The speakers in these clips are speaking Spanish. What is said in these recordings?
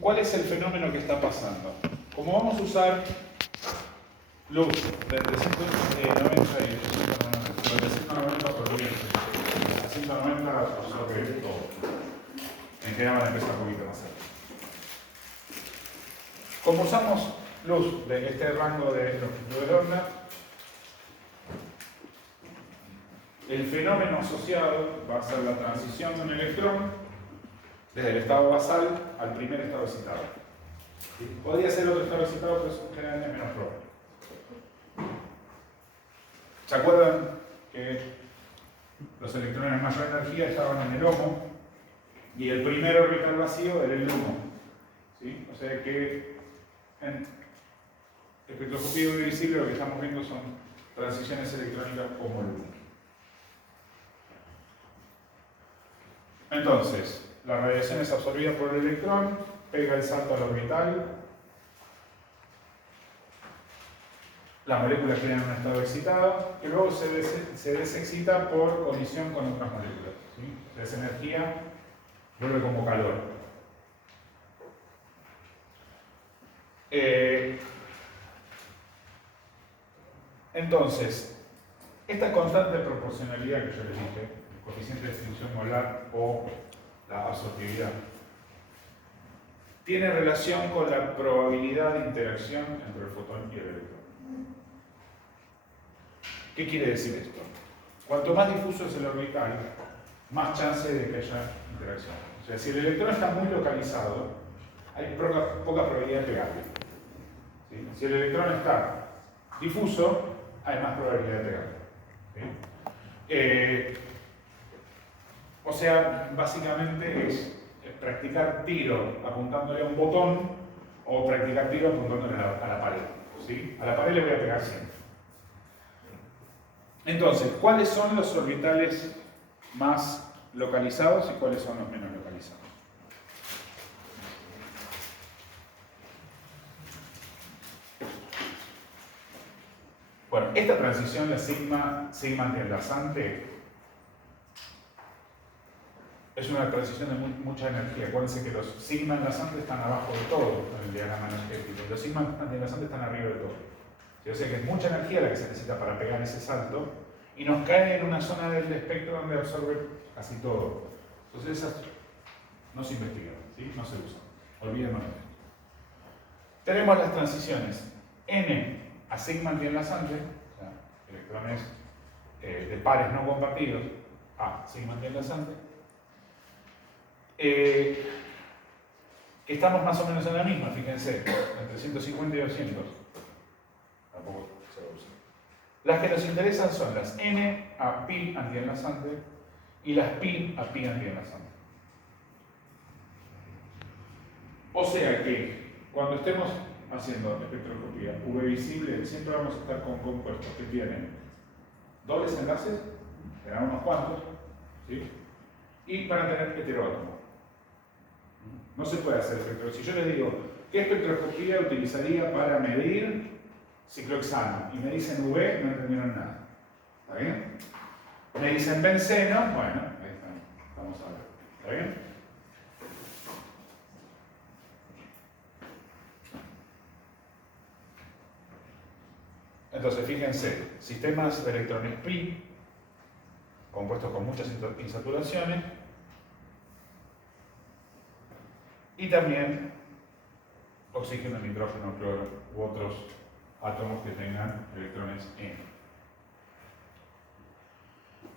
¿Cuál es el fenómeno que está pasando? Como vamos a usar luz de 390 sobre 190 por viento a 190 sobre todo, en general van a empezar un poquito más alto. Como usamos luz de este rango de longitud de onda, el fenómeno asociado va a ser la transición de un electrón desde el estado basal al primer estado excitado. Podría ser otro estado excitado, pero es generalmente menos probable. ¿Se acuerdan que los electrones de mayor energía estaban en el HOMO y el primer orbital vacío era el LUMO? ¿Sí? O sea que en espectroscopía visible lo que estamos viendo son transiciones electrónicas como LUMO. Entonces, la radiación es absorbida por el electrón, pega el salto al orbital, la molécula queda en un estado excitado, que luego se desexcita por colisión con otras moléculas. ¿Sí? Esa energía vuelve como calor. Entonces, esta constante de proporcionalidad que yo les dije, el coeficiente de distribución molar o la absortividad, tiene relación con la probabilidad de interacción entre el fotón y el electrón. ¿Qué quiere decir esto? Cuanto más difuso es el orbital, más chance de que haya interacción. O sea, si el electrón está muy localizado, hay poca probabilidad de pegarle. ¿Sí? Si el electrón está difuso, hay más probabilidad de pegarle. ¿Sí? O sea, básicamente es practicar tiro apuntándole a un botón o practicar tiro apuntándole a la pared. ¿Sí? A la pared le voy a pegar siempre. Entonces, ¿cuáles son los orbitales más localizados y cuáles son los menos localizados? Bueno, esta transición, la sigma antienlazante, es una transición de mucha energía. Acuérdense que los sigma enlazantes están abajo de todo en el diagrama energético y los sigma antienlazantes están arriba de todo. O sea que es mucha energía la que se necesita para pegar ese salto y nos cae en una zona del espectro donde absorbe casi todo. Entonces esas no se investigan, ¿sí? No se usan. Olvídenos de esto. Tenemos las transiciones N a sigma antienlazante, o sea, electrones de pares no compartidos a sigma antienlazante, que estamos más o menos en la misma, fíjense, entre 150 y 200. Tampoco se va a usar. Las que nos interesan son las N a pi antienlazante y las pi a pi antienlazante. O sea que cuando estemos haciendo espectroscopía UV visible, siempre vamos a estar con compuestos que tienen dobles enlaces, serán unos cuantos, ¿sí? Y van a tener heteroátomos. No se puede hacer espectroscopía. Si yo les digo, ¿qué espectroscopía utilizaría para medir ciclohexano? Y me dicen UV, no entendieron nada. ¿Está bien? Me dicen benceno, bueno, ahí estamos hablando. ¿Está bien? Entonces, fíjense, sistemas de electrones pi, compuestos con muchas insaturaciones, y también oxígeno, nitrógeno, cloro u otros átomos que tengan electrones N.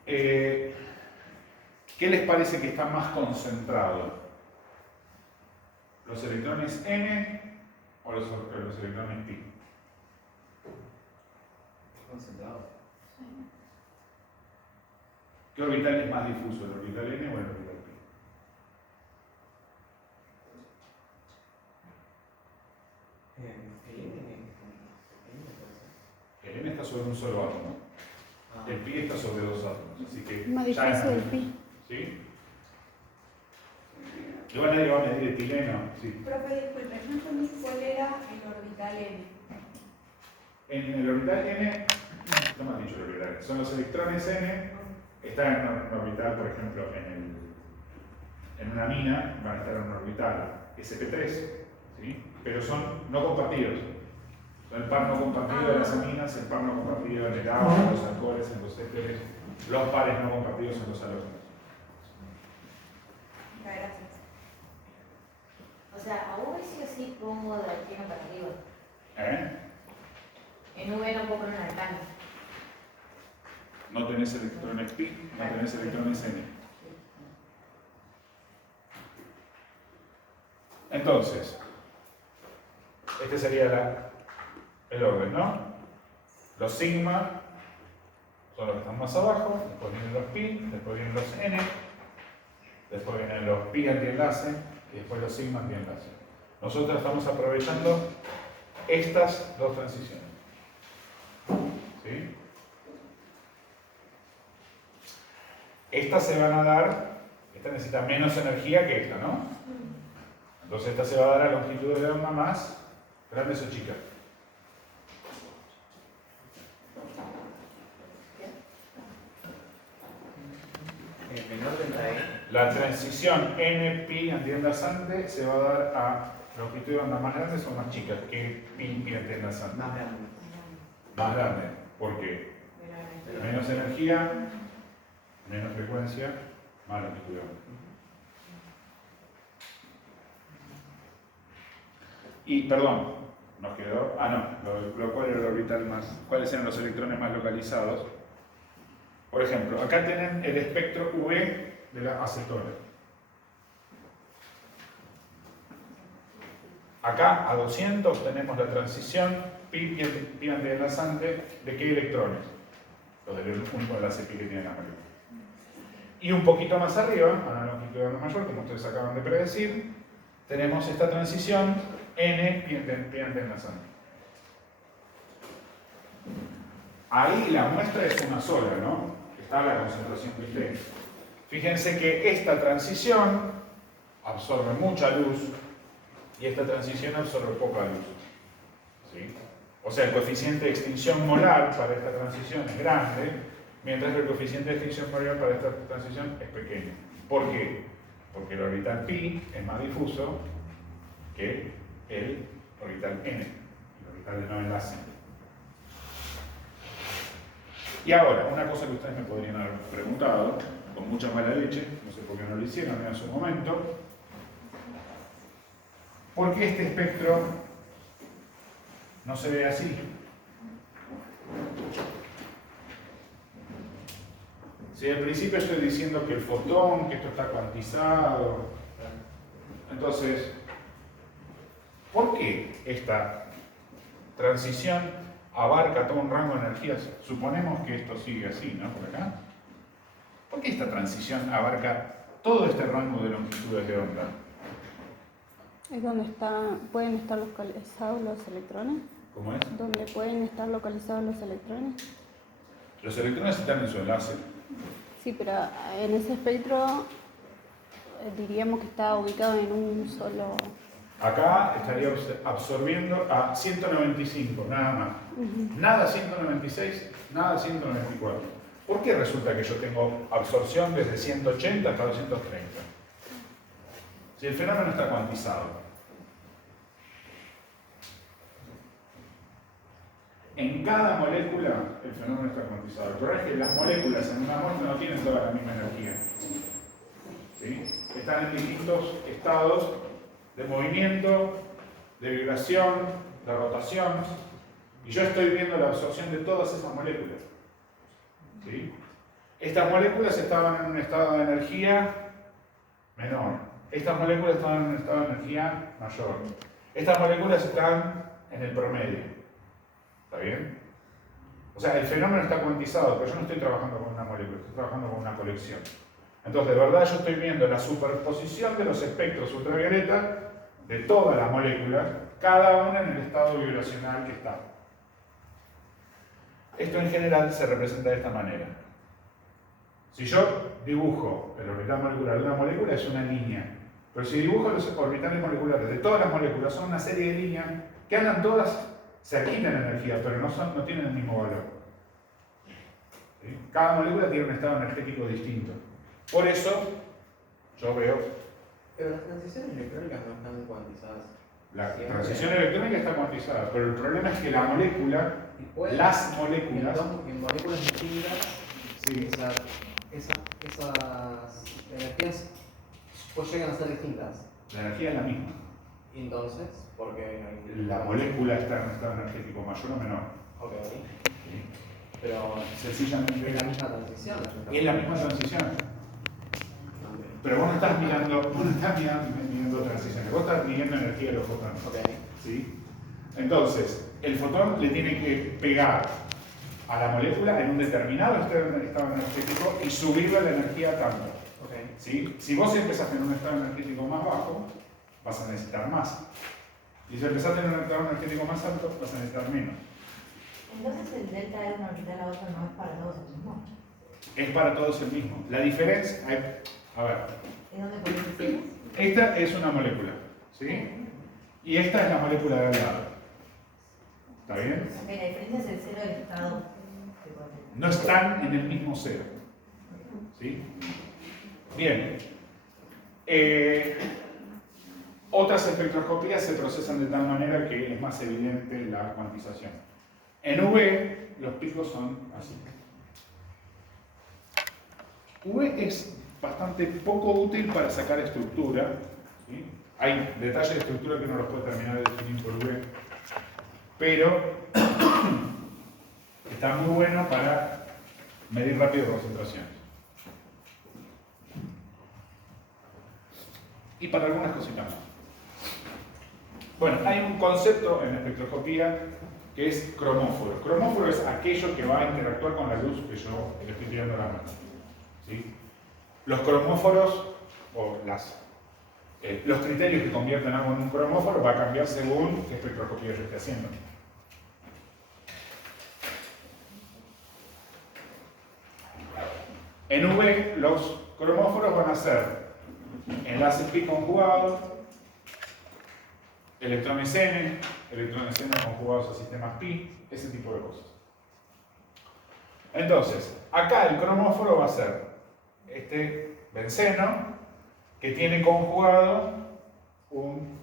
¿Qué les parece que está más concentrado? ¿Los electrones N o los electrones pi? Concentrado. ¿Qué orbital es más difuso, el orbital N o el orbital pi? El N está sobre un solo átomo. El pi está sobre dos átomos. Así que Más ya difuso es el pi. ¿Sí? Igual nadie va a medir etileno. Sí. Profe, disculpe, no entendí cuál era el orbital N. En el orbital N, no me has dicho el orbital, son los electrones N está en un orbital, por ejemplo, en una mina, van a estar en un orbital sp3, ¿sí? Pero son no compartidos. Son el par no compartido de las aminas, el par no compartido en el agua, en los alcoholes, en los ésteres, los pares no compartidos en los halógenos. Gracias. O sea, a V sí o sí pongo de alqueno para arriba. En V no puedo poner un alcano. No tenés electrones pi, no tenés electrones n. Entonces, este sería el orden, ¿no? Los sigma son los que están más abajo, después vienen los pi, después vienen los n, después vienen los pi antienlace y después los sigma antienlace. Nosotros estamos aprovechando estas dos transiciones. ¿Sí? Estas se van a dar, esta necesita menos energía que esta, ¿no? Entonces esta se va a dar a longitudes de onda más grandes o chicas. Menor de la E. La transición n-pi antienlazante se va a dar a longitudes de onda más grandes o más chicas que pi antienlazante. Más grande. Más grande. ¿Por qué? Menos energía, menos frecuencia, más longitud de onda. Y, perdón, nos quedó. ¿Cuál era el orbital más? ¿Cuáles eran los electrones más localizados? Por ejemplo, acá tienen el espectro UV de la acetona. Acá a 200 tenemos la transición pi antienlazante de qué electrones? Los del único enlace pi que tiene la molécula. Y un poquito más arriba, a una longitud de onda mayor, como ustedes acaban de predecir, tenemos esta transición n pi antienlazante. Ahí la muestra es una sola, ¿no? Está la concentración que esté. Fíjense que esta transición absorbe mucha luz y esta transición absorbe poca luz. ¿Sí? O sea, el coeficiente de extinción molar para esta transición es grande, mientras que el coeficiente de extinción molar para esta transición es pequeño. ¿Por qué? Porque el orbital pi es más difuso que el orbital n, el orbital de no enlace. Y ahora, una cosa que ustedes me podrían haber preguntado, con mucha mala leche, no sé por qué no lo hicieron en su momento, ¿por qué este espectro no se ve así? Si al principio estoy diciendo que el fotón, que esto está cuantizado, entonces, ¿por qué esta transición abarca todo un rango de energías? Suponemos que esto sigue así, ¿no? Por acá. ¿Por qué esta transición abarca todo este rango de longitudes de onda? ¿Es donde pueden estar localizados los electrones? ¿Cómo es? ¿Donde pueden estar localizados los electrones? Los electrones están en su enlace. Sí, pero en ese espectro diríamos que está ubicado en un solo... Acá estaría absorbiendo a 195, nada más. Nada 196, nada 194. ¿Por qué resulta que yo tengo absorción desde 180 hasta 230? Si el fenómeno está cuantizado. En cada molécula el fenómeno está cuantizado. El problema es que las moléculas en una muestra no tienen toda la misma energía. ¿Sí? Están en distintos estados de movimiento, de vibración, de rotación, y yo estoy viendo la absorción de todas esas moléculas. ¿Sí? Estas moléculas estaban en un estado de energía menor, estas moléculas estaban en un estado de energía mayor, estas moléculas están en el promedio. ¿Está bien? O sea, el fenómeno está cuantizado, pero yo no estoy trabajando con una molécula, estoy trabajando con una colección. Entonces, de verdad, yo estoy viendo la superposición de los espectros ultravioleta de todas las moléculas, cada una en el estado vibracional que está. Esto en general se representa de esta manera. Si yo dibujo el orbital molecular de una molécula, es una línea. Pero si dibujo los orbitales moleculares de todas las moléculas, son una serie de líneas que andan todas cerquitas en energía, pero no tienen el mismo valor. ¿sí? Cada molécula tiene un estado energético distinto. Por eso, yo veo, Pero las transiciones electrónicas no están cuantizadas. la Siempre. transición electrónica está cuantizada, pero el problema es que la molécula, Y puede- las moléculas, en moléculas distintas, sí, esas energías pues llegan a ser distintas. la energía es la misma. Y entonces, ¿por qué no hay? La molécula está en un estado energético mayor o menor. Ok. ¿Sí? Pero Sencillamente es la misma transición. es la misma transición. Ok. Pero vos no estás midiendo transiciones, vos estás midiendo energía de los fotones. Ok. ¿Sí? Entonces, el fotón le tiene que pegar a la molécula en un determinado estado energético y subirle la energía tanto. Ok. ¿Sí? Si vos empezás en un estado energético más bajo, vas a necesitar más. Y si empezás en un estado energético más alto, vas a necesitar menos. Entonces el delta de una orbital a otra no es para todos el mismo. Es para todos el mismo. La diferencia, a ver, ¿En dónde pones esta es una molécula, ¿sí? Y esta es la molécula de al lado. ¿Está bien? Ok, la diferencia es el cero del estado. No están en el mismo cero. ¿Sí? Bien. Otras espectroscopías se procesan de tal manera que es más evidente la cuantización. En UV los picos son así. UV es bastante poco útil para sacar estructura. ¿Sí? Hay detalles de estructura que no los puede terminar de definir por UV, pero está muy bueno para medir rápido concentraciones. Y para algunas cositas más. Bueno, hay un concepto en la espectroscopía que es cromóforo. Cromóforo es aquello que va a interactuar con la luz que yo le estoy tirando a la mano. ¿Sí? Los cromóforos, o los criterios que convierten algo en un cromóforo, va a cambiar según qué espectroscopía yo esté haciendo. En UV, los cromóforos van a ser enlaces pi conjugados, electrones N conjugados a sistemas pi, ese tipo de cosas. Entonces, acá el cromóforo va a ser este benceno que tiene conjugado un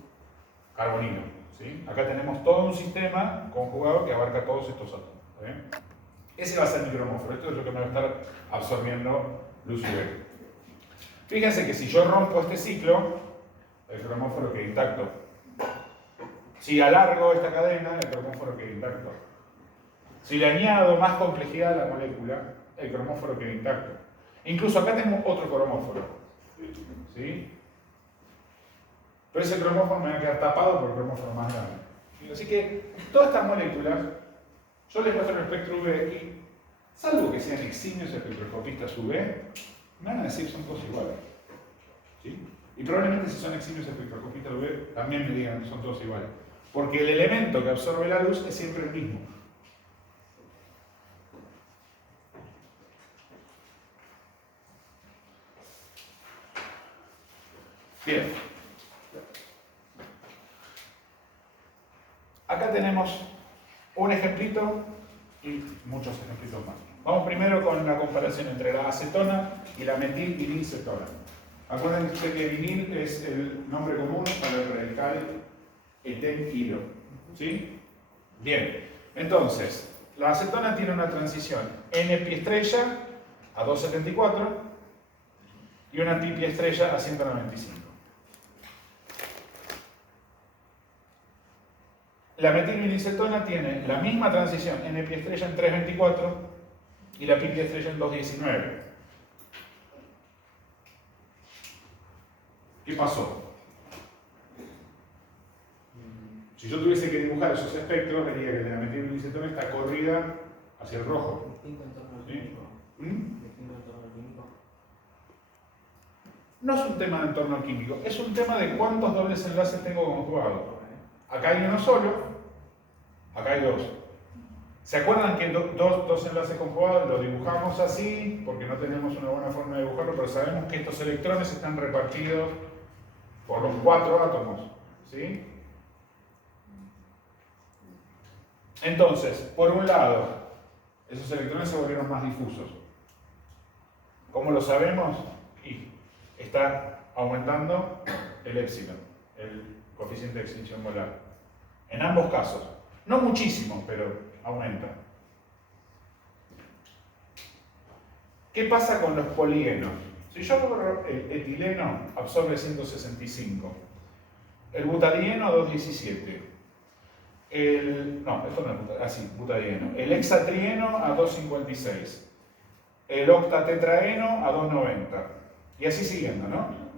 carbonilo. ¿Sí? Acá tenemos todo un sistema conjugado que abarca todos estos átomos. ¿Sí? Ese va a ser mi cromóforo. Esto es lo que me va a estar absorbiendo luz UV. Fíjense que si yo rompo este ciclo, el cromóforo queda intacto. Si alargo esta cadena, el cromóforo queda intacto. Si le añado más complejidad a la molécula, el cromóforo queda intacto. Incluso acá tengo otro cromóforo. ¿Sí? Pero ese cromóforo me va a quedar tapado por el cromóforo más grande. Así que todas estas moléculas, yo les muestro el espectro UV y, salvo que sean eximios espectroscopistas UV, me van a decir que son todos iguales. ¿Sí? Y probablemente si son eximios espectroscopistas UV, también me digan que son todos iguales. Porque el elemento que absorbe la luz es siempre el mismo. Bien. Acá tenemos un ejemplito y muchos ejemplitos más. Vamos primero con la comparación entre la acetona y la metilvinilcetona. Acuérdense que vinil es el nombre común para el radical eten-hilo. ¿Sí? Bien. Entonces, la acetona tiene una transición N-pi estrella a 274 y una pi estrella a 195. La metilvinilcetona tiene la misma transición N-pi estrella en 324 y la pi estrella en 219. ¿Qué pasó? Si yo tuviese que dibujar esos espectros, vería que la metilvinilcetona está corrida hacia el rojo. Distinto en torno al ¿Sí? químico. ¿Mm? Distinto en torno al químico. No es un tema de entorno químico, es un tema de cuántos dobles enlaces tengo conjugados. Acá hay uno solo, acá hay dos. ¿Se acuerdan que dos enlaces conjugados los dibujamos así? Porque no tenemos una buena forma de dibujarlo, pero sabemos que estos electrones están repartidos por los 4 átomos. ¿Sí? Entonces, por un lado, esos electrones se volvieron más difusos. ¿Cómo lo sabemos? Y está aumentando el épsilon, el coeficiente de extinción molar. En ambos casos. No muchísimo, pero aumenta. ¿Qué pasa con los polienos? Si yo borro el etileno, absorbe 165. El butadieno, 217. No, esto no es butadieno. Ah, sí, butadieno. El hexatrieno a 256. El octatetraeno a 290. Y así siguiendo, ¿no?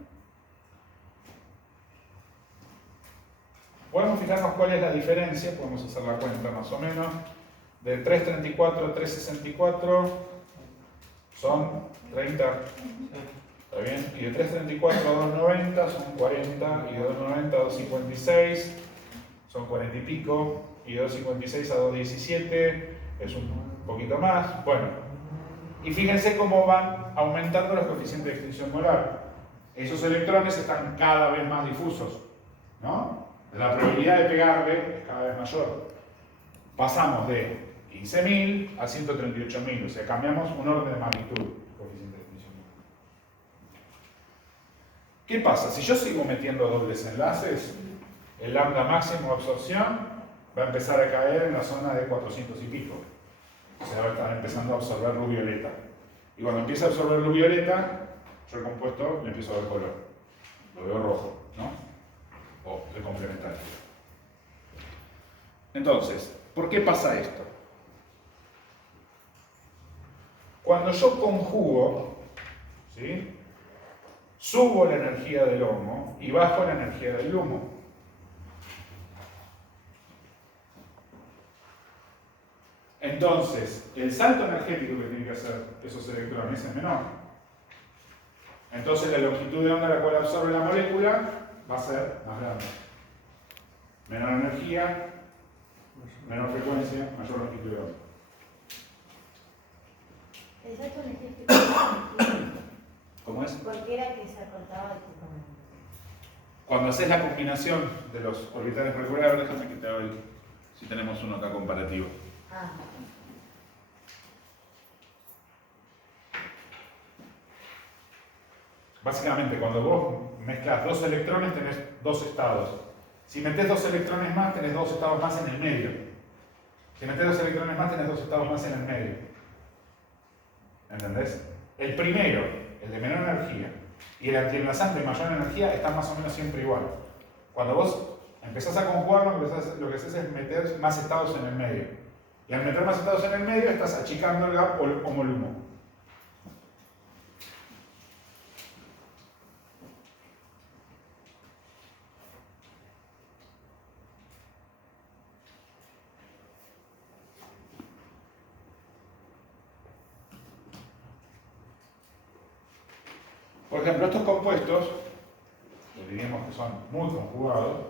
Podemos fijarnos cuál es la diferencia, podemos hacer la cuenta más o menos. De 334 a 364 son 30. ¿Está bien? Y de 334 a 290 son 40. Y de 290 a 256 son 40 y pico. Y de 256 a 217 es un poquito más. Bueno, y fíjense cómo van aumentando los coeficientes de extinción molar. Esos electrones están cada vez más difusos, ¿no? La probabilidad de pegarle es cada vez mayor. Pasamos de 15.000 a 138.000, o sea, cambiamos un orden de magnitud. Coeficiente de extinción molar. ¿Qué pasa? Si yo sigo metiendo dobles enlaces, el lambda máximo de absorción va a empezar a caer en la zona de 400 y pico. O sea, va a estar empezando a absorber luz violeta. Y cuando empieza a absorber luz violeta, yo el compuesto le empiezo a ver color. Lo veo rojo, ¿no? O de complementario. Entonces, ¿por qué pasa esto? Cuando yo conjugo, ¿sí?, subo la energía del HOMO y bajo la energía del LUMO. Entonces, el salto energético que tienen que hacer esos electrones es menor. Entonces, la longitud de onda a la cual absorbe la molécula va a ser más grande. Menor energía, menor frecuencia, mayor longitud de onda. El salto energético, ¿Cómo es? cualquiera que se acortaba de tu momento. Cuando haces la combinación de los orbitales regulares, déjame que te haga el, si tenemos uno acá comparativo. Ah. Básicamente, cuando vos mezclas dos electrones, tenés dos estados. Si metés dos electrones más, tenés dos estados más en el medio. Si metés dos electrones más, tenés dos estados más en el medio. ¿Entendés? El primero, el de menor energía, y el antienlazante de mayor energía están más o menos siempre igual. Cuando vos empezás a conjugar, lo que haces es meter más estados en el medio. Y al meter más estados en el medio, estás achicando el gap HOMO-LUMO. Por ejemplo, estos compuestos, que diríamos que son muy conjugados,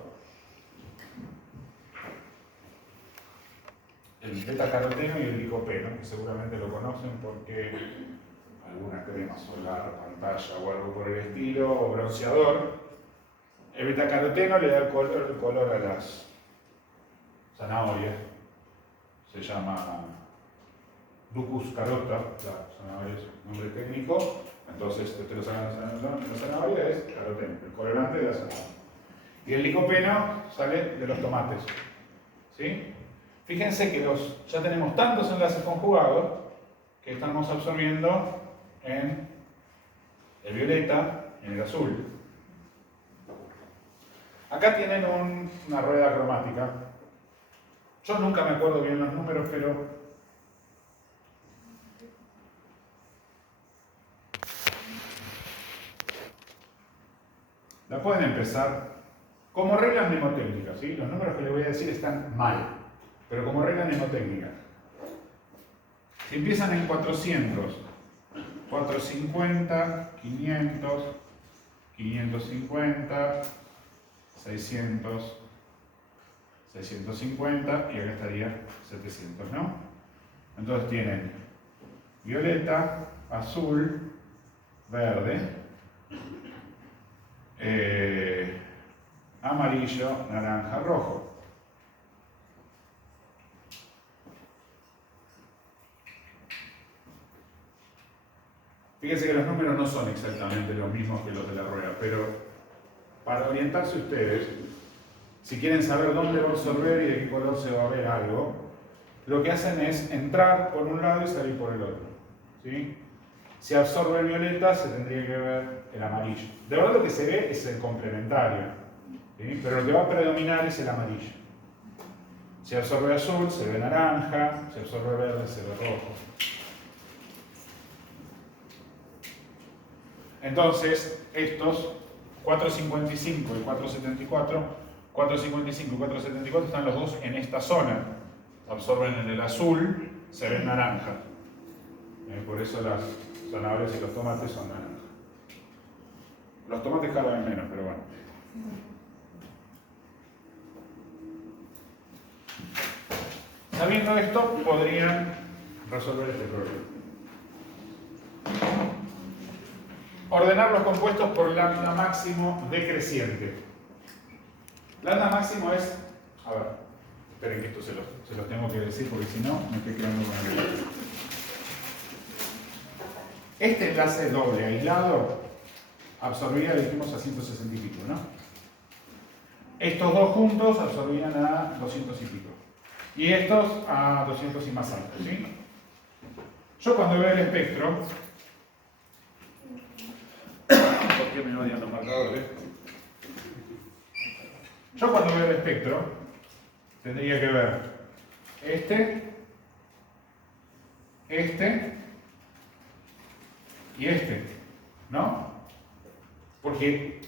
el beta-caroteno y el licopeno, que seguramente lo conocen porque alguna crema solar, pantalla o algo por el estilo, o bronceador. El beta-caroteno le da el color a las zanahorias. Se llama Ducus carota, la zanahoria es un nombre técnico. Entonces, te lo sacan la zanahoria, es caroteno, el colorante de la zanahoria. Y el licopeno sale de los tomates. ¿Sí? Fíjense que ya tenemos tantos enlaces conjugados que estamos absorbiendo en el violeta y en el azul. Acá tienen una rueda cromática. Yo nunca me acuerdo bien los números, pero la pueden empezar como reglas mnemotécnicas, ¿sí? Los números que les voy a decir están mal, pero como regla mnemotécnica. Si empiezan en 400, 450, 500, 550, 600, 650 y acá estaría 700, ¿no? Entonces tienen violeta, azul, verde, amarillo, naranja, rojo. Fíjense que los números no son exactamente los mismos que los de la rueda, pero para orientarse ustedes, si quieren saber dónde va a absorber y de qué color se va a ver algo, lo que hacen es entrar por un lado y salir por el otro. ¿Sí? Si absorbe el violeta, se tendría que ver el amarillo. De verdad lo que se ve es el complementario, ¿sí? Pero lo que va a predominar es el amarillo. Si absorbe azul, se ve naranja, si absorbe verde, se ve rojo. Entonces, estos 455 y 474, 455 y 474 están los dos en esta zona. Absorben en el azul, se ven naranja. Por eso las zanahorias y los tomates son naranjas. Los tomates cada vez menos, pero bueno. Sabiendo esto, podrían resolver este problema. Ordenar los compuestos por lambda máximo decreciente. Lambda máximo es... A ver, esperen que esto se los tengo que decir porque si no me estoy quedando con el reloj. Este enlace doble aislado absorbiría, dijimos, a 160 y pico, ¿no? Estos dos juntos absorbirían a 200 y pico. Y estos a 200 y más altos, ¿sí? Yo cuando veo el espectro... ¿Por qué me odian los marcadores? Yo cuando veo el espectro tendría que ver este y este, ¿no? Porque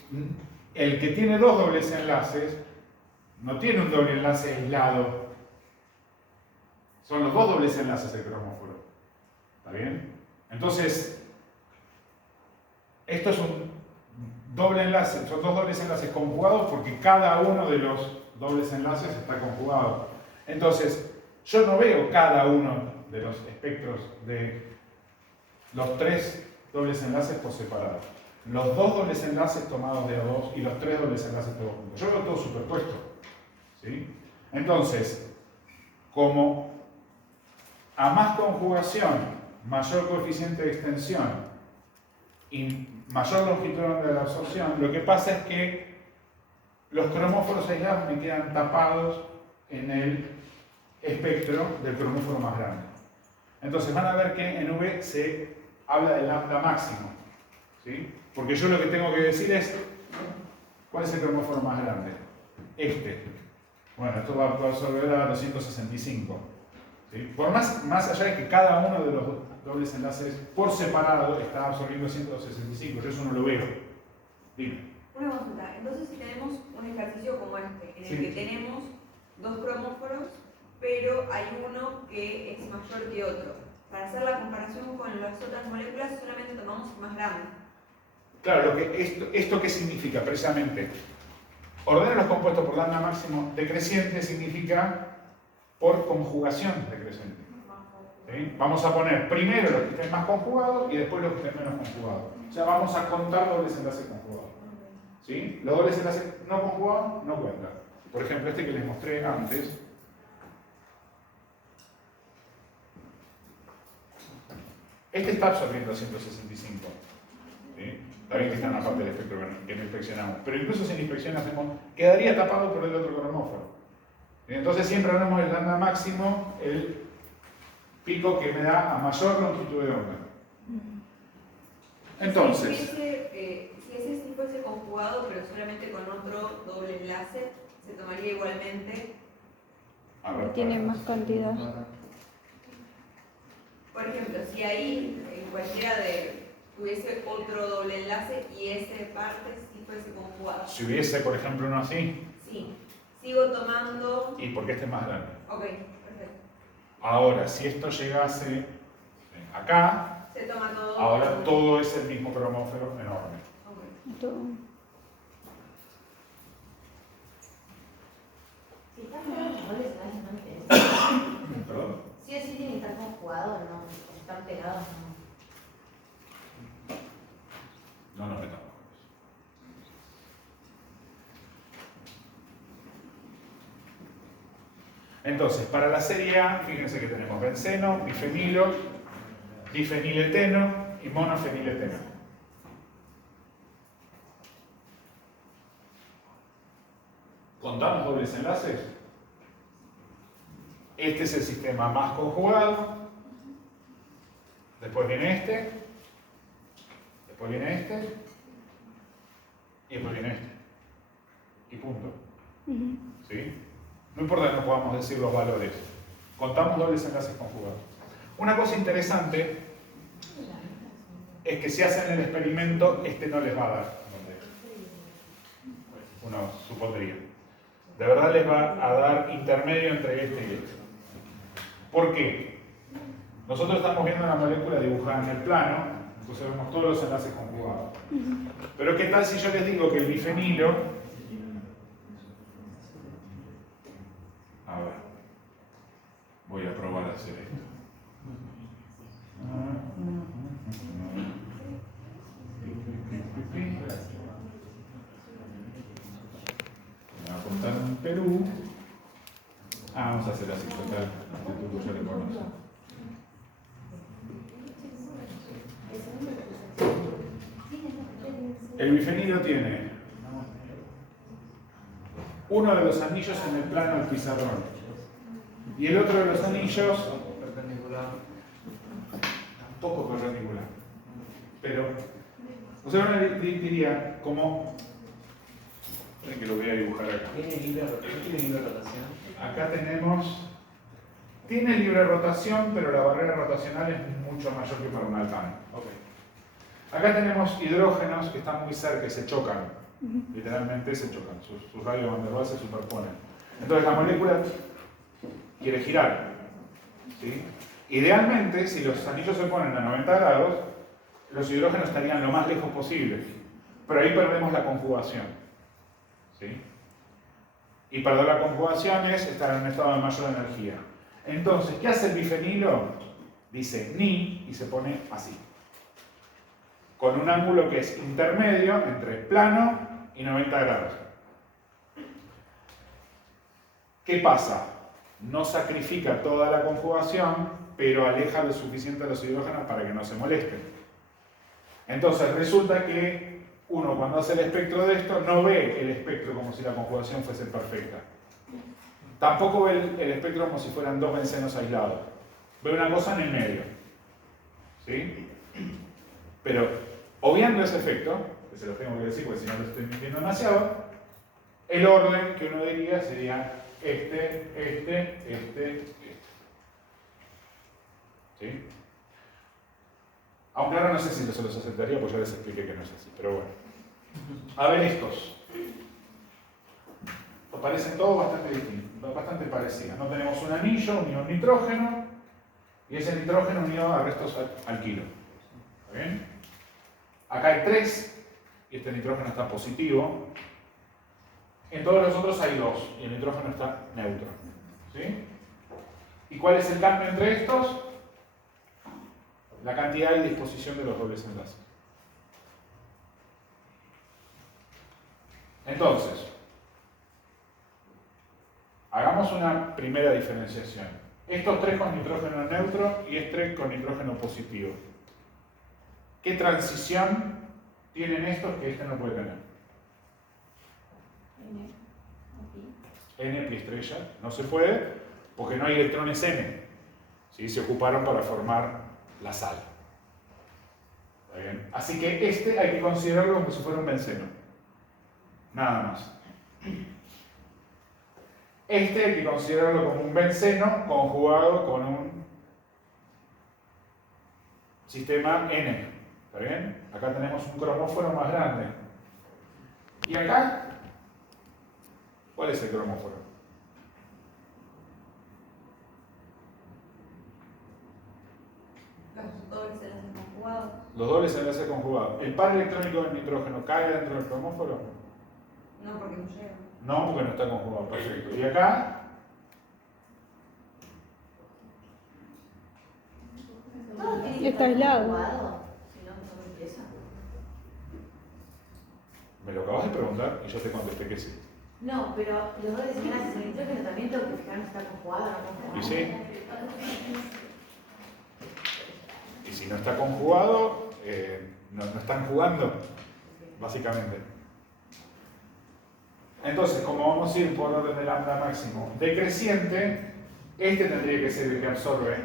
el que tiene dos dobles enlaces no tiene un doble enlace aislado. Son los dos dobles enlaces del cromóforo. ¿Está bien? Entonces, esto es un doble enlace, son dos dobles enlaces conjugados porque cada uno de los dobles enlaces está conjugado. Entonces, yo no veo cada uno de los espectros de los tres dobles enlaces por separado. Los dos dobles enlaces tomados de A2 y los tres dobles enlaces todos juntos. Yo veo todo superpuesto. ¿Sí? Entonces, como a más conjugación, mayor coeficiente de extensión y mayor longitud de onda de la absorción, lo que pasa es que los cromóforos aislados me quedan tapados en el espectro del cromóforo más grande. Entonces van a ver que en V se habla del lambda máximo, ¿sí? Porque yo lo que tengo que decir es ¿cuál es el cromóforo más grande? Este. Bueno, esto va a absorber a 265. ¿Sí? Por más allá de que cada uno de los dobles enlaces por separado está absorbiendo 165, yo eso no lo veo. Dime. Una consulta, entonces si tenemos un ejercicio como este, en el Sí. que tenemos dos cromóforos, pero hay uno que es mayor que otro, para hacer la comparación con las otras moléculas solamente tomamos el más grande. Claro, ¿esto qué significa precisamente? Ordenar los compuestos por lambda máximo decreciente significa por conjugación decreciente. ¿Sí? Vamos a poner primero los que estén más conjugados y después los que estén menos conjugados. O sea, vamos a contar dobles enlaces conjugados. ¿Sí? Los dobles enlaces no conjugados no cuentan. Por ejemplo, este que les mostré antes. Este está absorbiendo 165. ¿Sí? Está bien que está en la parte del espectro que no inspeccionamos. Pero incluso si la inspección hacemos, quedaría tapado por el otro cromóforo. Entonces siempre hablamos del lambda máximo, el pico que me da a mayor longitud de onda. Entonces, Si ese sí fuese conjugado, pero solamente con otro doble enlace, se tomaría igualmente. a ver, Tiene más cantidad. Por ejemplo, si ahí en cualquiera de tuviese otro doble enlace y ese parte sí fuese conjugado. si hubiese, por ejemplo, uno así, Sí, sigo tomando. y porque este es más grande. Ok, perfecto. Ahora, si esto llegase acá, Se toma todo. ahora todo es el mismo cromóforo enorme. Ok. Esto- Si están todos los dobles enlaces no me interesa. ¿Perdón? Sí o sí tienen que estar conjugados, no. O están pegados, no. No nos metamos. Entonces, para la serie A, fíjense que tenemos benceno, bifenilo, difenileteno y monofenileteno. ¿Contamos dobles enlaces? Este es el sistema más conjugado. Después viene este. Después viene este. Y después viene este. Y punto. ¿Sí? No importa que no podamos decir los valores. Contamos dobles enlaces conjugados. Una cosa interesante es que si hacen el experimento, este no les va a dar. Uno supondría. De verdad les va a dar intermedio entre este y este. ¿Por qué? Nosotros estamos viendo una molécula dibujada en el plano, entonces vemos todos los enlaces conjugados. Pero ¿qué tal si yo les digo que el bifenilo... A ver, voy a probar a hacer esto. Me va a contar un Perú. Vamos a hacer así, total. Este tuyo ya lo conoce. El bifenilo tiene uno de los anillos en el plano del pizarrón y el otro de los anillos Perpendicular. tampoco perpendicular. Pero, o sea, uno diría como... Esperen que lo voy a dibujar acá. ¿Tiene libre rotación? Acá tenemos... Tiene libre rotación, pero la barrera rotacional es mucho mayor que para un alcano. Acá tenemos hidrógenos que están muy cerca y se chocan. Literalmente se chocan. Sus radios van der Waals se superponen. Entonces la molécula quiere girar. ¿Sí? Idealmente, si los anillos se ponen a 90 grados, los hidrógenos estarían lo más lejos posible. Pero ahí perdemos la conjugación. ¿Sí? Y perder la conjugación es estar en un estado de mayor energía. Entonces, ¿qué hace el bifenilo? Dice ni y se pone así. Con un ángulo que es intermedio entre plano y 90 grados. ¿Qué pasa? No sacrifica toda la conjugación, pero aleja lo suficiente a los hidrógenos para que no se molesten. Entonces resulta que uno cuando hace el espectro de esto no ve el espectro como si la conjugación fuese perfecta. Tampoco ve el espectro como si fueran dos bencenos aislados. Ve una cosa en el medio. ¿Sí? Pero, obviando ese efecto, que se los tengo que decir porque si no lo estoy mintiendo demasiado, el orden que uno diría sería este. ¿Sí? Aunque ahora no sé si se los aceptaría, pues ya les expliqué que no es así, pero bueno. A ver estos. Parecen todos bastante distintos, bastante parecidos. No tenemos un anillo unido a un nitrógeno y ese nitrógeno unido a restos alquilo. ¿Está bien? Acá hay 3 y este nitrógeno está positivo. En todos los otros hay 2 y el nitrógeno está neutro. ¿Sí? ¿Y cuál es el cambio entre estos? La cantidad y disposición de los dobles enlaces. Entonces, hagamos una primera diferenciación. Estos 3 con nitrógeno neutro y este con nitrógeno positivo. ¿Qué transición tienen estos que este no puede tener? N pi estrella. No se puede porque no hay electrones N. ¿Sí? Se ocuparon para formar la sal. ¿Está bien? Así que este hay que considerarlo como si fuera un benceno. Nada más. Este hay que considerarlo como un benceno conjugado con un sistema N. ¿Está bien? Acá tenemos un cromóforo más grande. ¿Y acá? ¿Cuál es el cromóforo? Los dobles enlaces conjugados. Los dobles enlaces conjugados. ¿El par electrónico del nitrógeno cae dentro del cromóforo? No, porque no llega. No, porque no está conjugado. Perfecto. ¿Y acá? Todo tiene Y que está estar aislado. conjugado, si no, no me interesa. Me lo acabas de preguntar y yo te contesté que sí. No, pero los dobles enlaces, el nitrógeno también tengo que fijarme si está conjugado o no conjugado. ¿Y sí? Y si no está conjugado, no están jugando, básicamente. Entonces, como vamos a ir por orden de lambda máximo decreciente, este tendría que ser el que absorbe,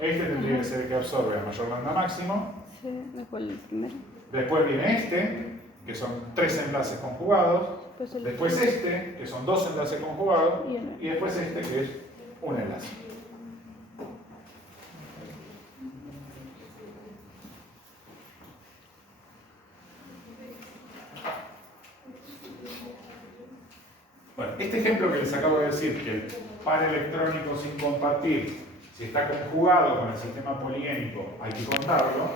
este tendría que ser el que absorbe a mayor lambda máximo. Sí, después el primero. Después viene este, que son 3 enlaces conjugados. Después este, que son 2 enlaces conjugados. Y después este, que es un enlace. Bueno, este ejemplo que les acabo de decir, que el par electrónico sin compartir, si está conjugado con el sistema poligénico, hay que contarlo,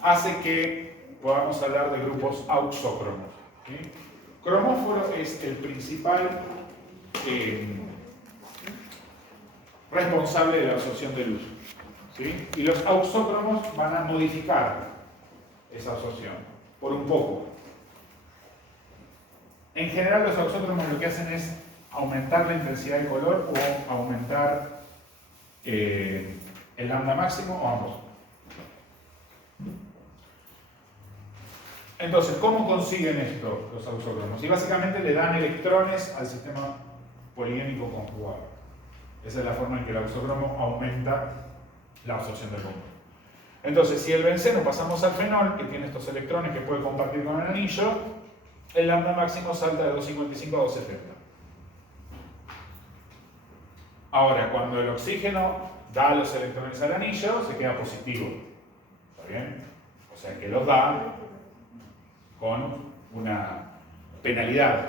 hace que podamos hablar de grupos auxócromos. ¿Sí? Cromóforo es el principal responsable de la absorción de luz. ¿Sí? Y los auxócromos van a modificar esa absorción, por un poco. En general los auxócromos lo que hacen es aumentar la intensidad de color o aumentar el lambda máximo o ambos. Entonces, ¿cómo consiguen esto los auxócromos? Y básicamente le dan electrones al sistema poligénico conjugado. Esa es la forma en que el auxócromo aumenta la absorción del compuesto. Entonces, si el benceno pasamos al fenol, que tiene estos electrones que puede compartir con el anillo, el lambda máximo salta de 255 a 270. Ahora, cuando el oxígeno da los electrones al anillo, se queda positivo. ¿Está bien? O sea que los da con una penalidad.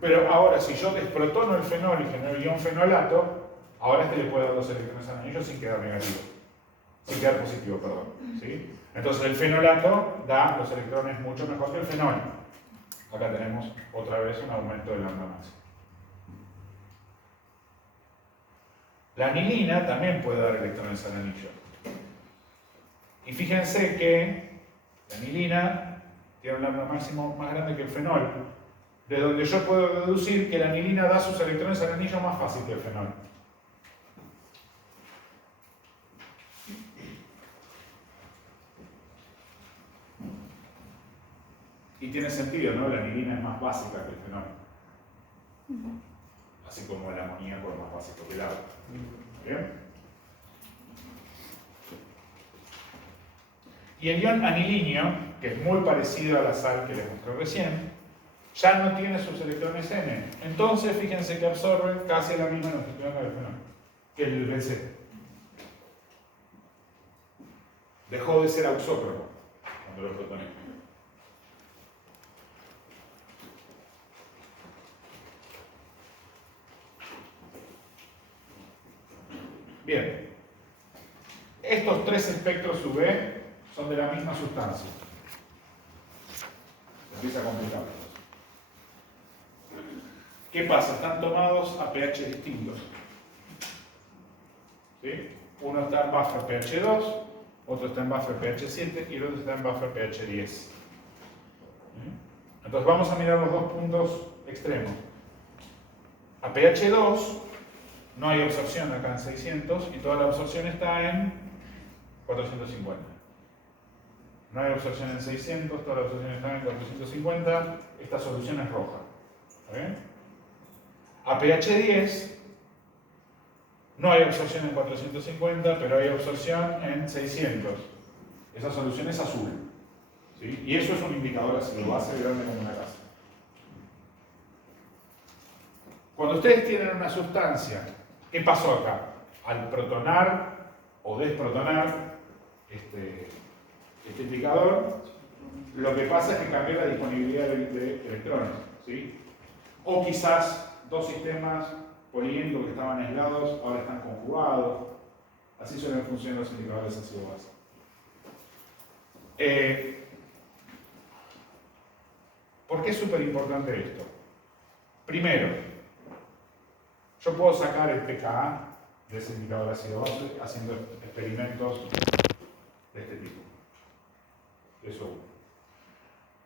Pero ahora, si yo desprotono el fenol y genero ion fenolato, ahora este le puede dar los electrones al anillo sin quedar negativo. Sin quedar positivo, perdón. ¿Sí? Entonces el fenolato da los electrones mucho mejor que el fenol. Acá tenemos otra vez un aumento del lambda máximo. La anilina también puede dar electrones al anillo. Y fíjense que la anilina tiene un lambda máximo más grande que el fenol, de donde yo puedo deducir que la anilina da sus electrones al anillo más fácil que el fenol. Y tiene sentido, ¿no? La anilina es más básica que el fenol. Así como el amoníaco es más básico que el agua. ¿Bien? Y el ion aniliño, que es muy parecido a la sal que les mostré recién, ya no tiene sus electrones N. Entonces, fíjense que absorbe casi la misma longitud del fenol que el benceno. Dejó de ser auxócromo cuando lo protoné. Bien, estos 3 espectros UV son de la misma sustancia. Se empieza a complicar. ¿Qué pasa? Están tomados a pH distintos. ¿Sí? Uno está en buffer pH 2, otro está en buffer pH 7 y el otro está en buffer pH 10. ¿Sí? Entonces vamos a mirar los dos puntos extremos. A pH 2 no hay absorción acá en 600 y toda la absorción está en 450. No hay absorción en 600, toda la absorción está en 450. Esta solución es roja. ¿Está bien? A pH 10 no hay absorción en 450, pero hay absorción en 600. Esa solución es azul. ¿Sí? Y eso es un indicador ácido base grande como una casa. Cuando ustedes tienen una sustancia, ¿qué pasó acá? Al protonar o desprotonar este indicador, lo que pasa es que cambió la disponibilidad de electrones. ¿Sí? O quizás dos sistemas poligénicos que estaban aislados ahora están conjugados. Así suelen funcionar los indicadores ácido-base. ¿Por qué es súper importante esto? Primero, yo puedo sacar el pKa de ese indicador ácido-base haciendo experimentos de este tipo. Eso uno.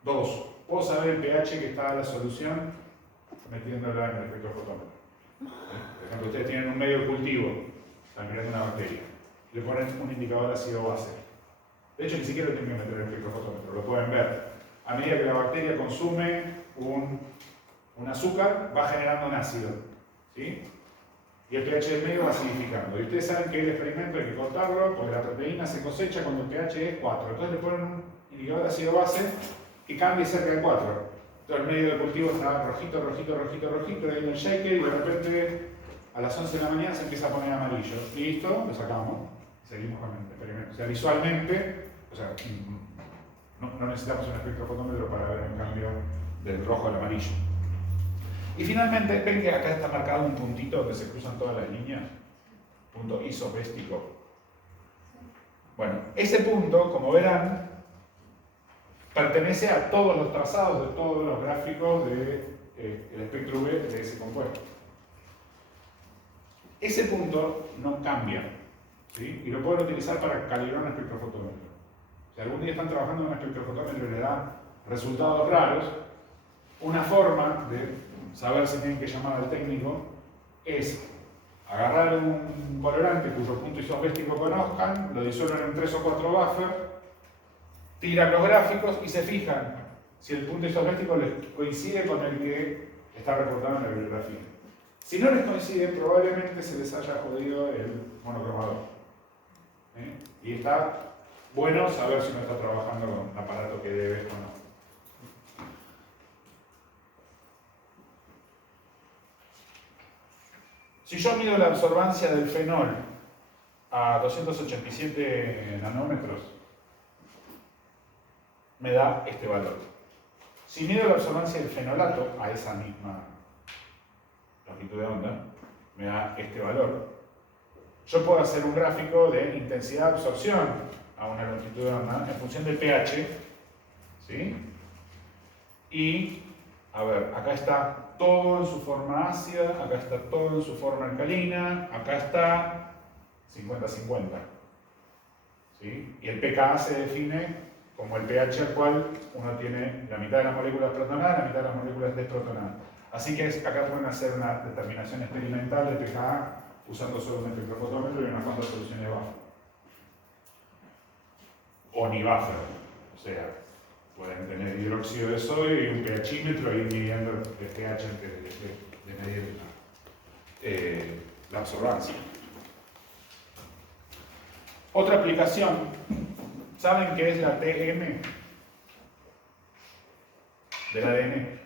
Dos, puedo saber el pH que está en la solución metiéndola en el espectrofotómetro. Por ejemplo, ustedes tienen un medio de cultivo, están mirando una bacteria, le ponen un indicador ácido-base. De hecho, ni siquiera lo tienen que meter en el espectrofotómetro, lo pueden ver. A medida que la bacteria consume un azúcar, va generando un ácido, ¿sí? Y el pH del medio va acidificando. Y ustedes saben que el experimento hay que cortarlo porque la proteína se cosecha cuando el pH es 4. Entonces le ponen un indicador de ácido base que cambie cerca de 4. Entonces el medio de cultivo está rojito, rojito, rojito, rojito, y ahí en el shaker, y de repente a las 11 de la mañana se empieza a poner amarillo. Listo, lo sacamos. Seguimos con el experimento. O sea, visualmente, o sea, no necesitamos un espectrofotómetro para ver el cambio del rojo al amarillo. Y finalmente, ven que acá está marcado un puntito donde se cruzan todas las líneas. Punto isopéstico. Bueno, ese punto, como verán, pertenece a todos los trazados de todos los gráficos del espectro UV de ese compuesto. Ese punto no cambia, ¿sí? Y lo pueden utilizar para calibrar un espectrofotómetro. Si algún día están trabajando en un espectrofotómetro y le dan resultados raros, una forma de saber si tienen que llamar al técnico es agarrar un colorante cuyo punto isopéstico conozcan, lo disuelven en 3 o 4 buffers, tiran los gráficos y se fijan si el punto isopéstico les coincide con el que está reportado en la bibliografía. Si no les coincide, probablemente se les haya jodido el monocromador. Y está bueno saber si uno está trabajando con un aparato que debe o no. Si yo mido la absorbancia del fenol a 287 nanómetros, me da este valor. Si mido la absorbancia del fenolato a esa misma longitud de onda, me da este valor. Yo puedo hacer un gráfico de intensidad de absorción a una longitud de onda en función del pH, ¿sí? Y, a ver, acá está todo en su forma ácida, acá está todo en su forma alcalina, acá está 50-50. ¿Sí? Y el pKa se define como el pH al cual uno tiene la mitad de las moléculas protonadas y la mitad de las moléculas desprotonadas. Así que acá pueden hacer una determinación experimental de pKa usando solo un espectrofotómetro y unas cuantas soluciones buffer. O ni buffer, o sea, pueden tener hidróxido de sodio y un pHímetro y ir midiendo el pH antes de medir la absorbancia. Otra aplicación, ¿saben qué es la TM del ADN?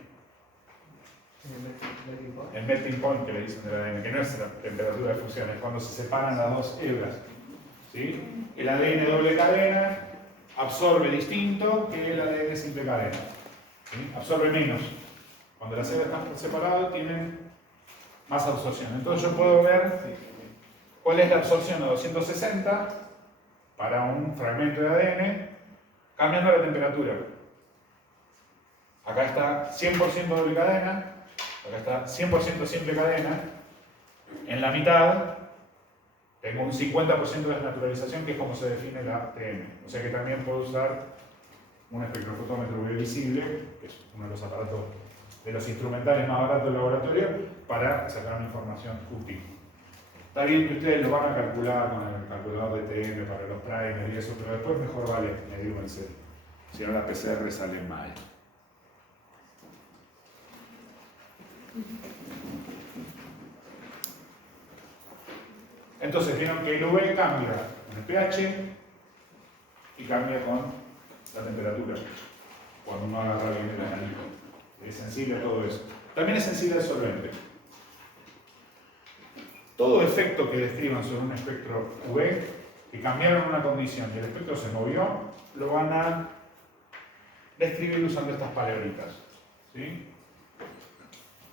El melting point que le dicen del ADN, que no es la temperatura de fusión, es cuando se separan las dos hebras. ¿Sí? El ADN doble cadena absorbe distinto que el ADN simple cadena. ¿Sí? Absorbe menos. Cuando las hebras están separadas tienen más absorción. Entonces yo puedo ver cuál es la absorción a 260 para un fragmento de ADN cambiando la temperatura. Acá está 100% doble cadena, acá está 100% simple cadena. En la mitad tengo un 50% de desnaturalización, que es como se define la TM. O sea que también puedo usar un espectrofotómetro UV visible, que es uno de los aparatos, de los instrumentales más baratos del laboratorio, para sacar una información útil. Está bien que ustedes lo van a calcular con el calculador de TM para los primers y eso, pero después mejor vale medirlo en serio. Si no, las PCR salen mal. Entonces vieron que el UV cambia con el pH y cambia con la temperatura cuando uno agarra bien el analítico. Es sensible a todo eso. También es sensible al solvente. Todo efecto que describan sobre un espectro UV, que cambiaron una condición y el espectro se movió, lo van a describir usando estas palabritas. ¿Sí?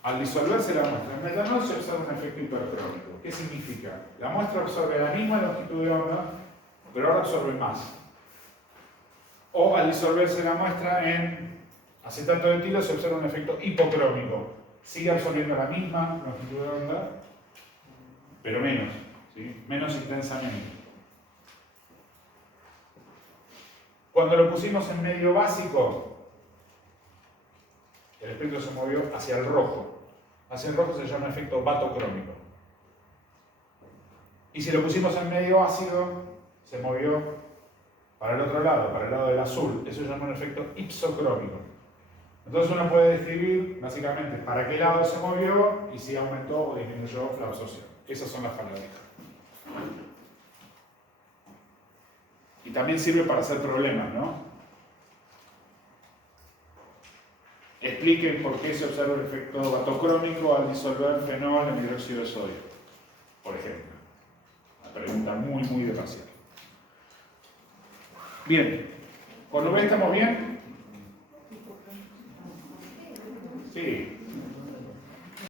Al disolverse la muestra en metanol se observa un efecto hipercrónico. ¿Qué significa? La muestra absorbe la misma longitud de onda, pero ahora absorbe más. O al disolverse la muestra en acetato de etilo se observa un efecto hipocrómico. Sigue absorbiendo la misma longitud de onda, pero menos, ¿sí? Menos intensamente. Cuando lo pusimos en medio básico, el espectro se movió hacia el rojo. Hacia el rojo se llama efecto batocrómico. Y si lo pusimos en medio ácido, se movió para el otro lado, para el lado del azul. Eso se llama un efecto ipsocrómico. Entonces uno puede describir básicamente para qué lado se movió y si aumentó o disminuyó la absorción. Esas son las palabrijas. Y también sirve para hacer problemas, ¿no? Expliquen por qué se observa el efecto batocrómico al disolver fenol en hidróxido de sodio, por ejemplo. Una pregunta muy, muy de parcial. Bien, ¿con V estamos bien? Sí.